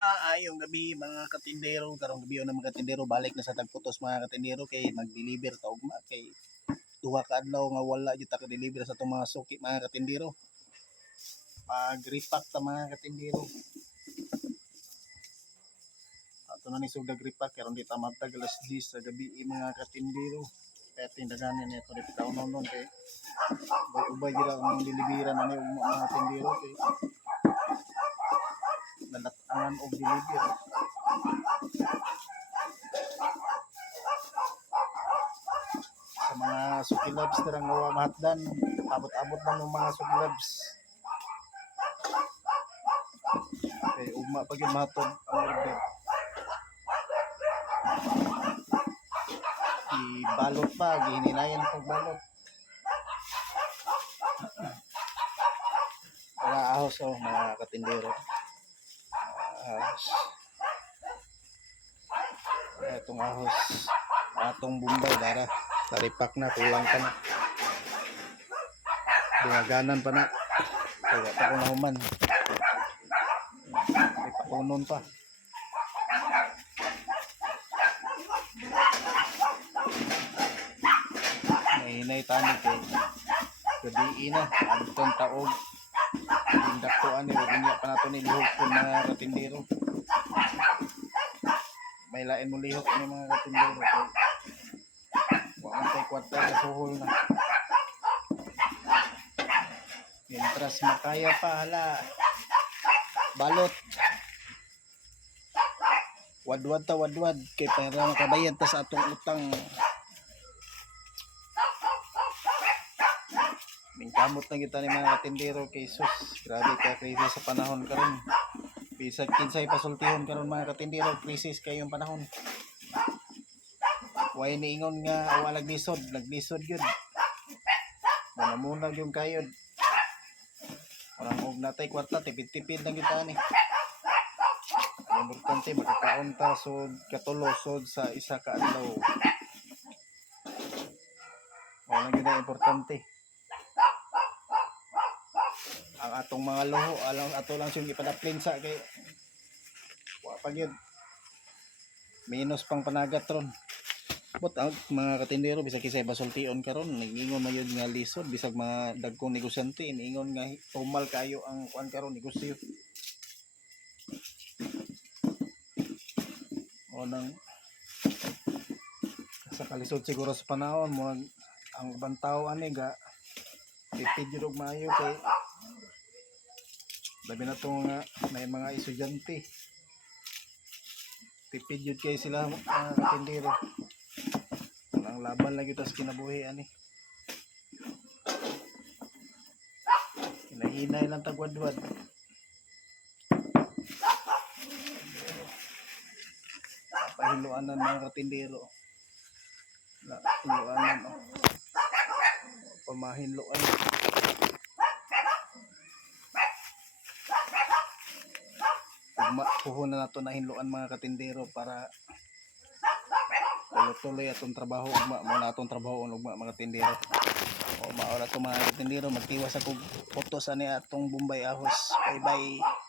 Ayong gabi mga katindero, karong gabi na mga katindero balik na sa tagputos mga katindero kay mag-deliver ta ugma kay duha ka adlaw nga wala gyud ta ka-deliver sa itong mga suki mga katindero. Pag-repack ta mga katindero. Ato na ni sugdag repack karon di ta matag alas 10 sa gabi mga katindero. Kaya tindaganan niya ito dito kaunon nun kay ubay gyud ang deliveran na ni ugma mga katindero kay nalatangan og deliver. Sa mga sukilabs terang gawa mahatdan abot-abot na ng mga sukilabs kay ugma pag yung mahatod ang order ibalot pa gihininayan pag balot mga ahos mga katindero ahos itong ahos atong bumbay dara taripak na kulang pa na dungaganan pa na kaya pa ko nahuman ipakunon pa mahinay tani kay gabi na abton taog tindak ko ani unya pa nato ni lihok kun mga katindero may lain mo lihok ni mga katindero kay wala tay kwarta sa suhol na mientras makaya pa hala balot wadwad kay para makabayad ta sa atong utang mingkamot na kita ni mga katindero kay sus grabe ka krisis sa panahon karon bisag kinsay pasultihon karon mga katindero krisis kay yung panahon way niingon nga wala naglisod yun muna yung kayod parang og natay kwarta tipid-tipid lang kita ni ang importante makakaon ta sod katulo sod sa isa ka adlaw wala gyud ang importante ang atong mga luho ato lang siyang ipadaplin sa kay wa pa gyud minus pang panagat ron but ang mga katindero bisag kisay basultion karon ningon mayud nga lisod bisag mga dagkong negosyante ningon nga tumal kayo ang kuan karon negosyo o nang sa kalisod siguro sa panahon mo ang ubang tao ani ga tipid jud og maayo kay labi na to nga may mga estudyante tipid jud kay sila mga katindero ang laban lagi tas kinabuhi ani hinahinay lang tagwadwad pahiluanan mga katindero hiluanan pamahinluan puhunan nato na hinluan mga katindero para tuloy atong trabaho ugma mo na atong trabaho ugma mga tindero o maora to mga tindero magtiwas sa photos ani atong Bombay ahos bye bye.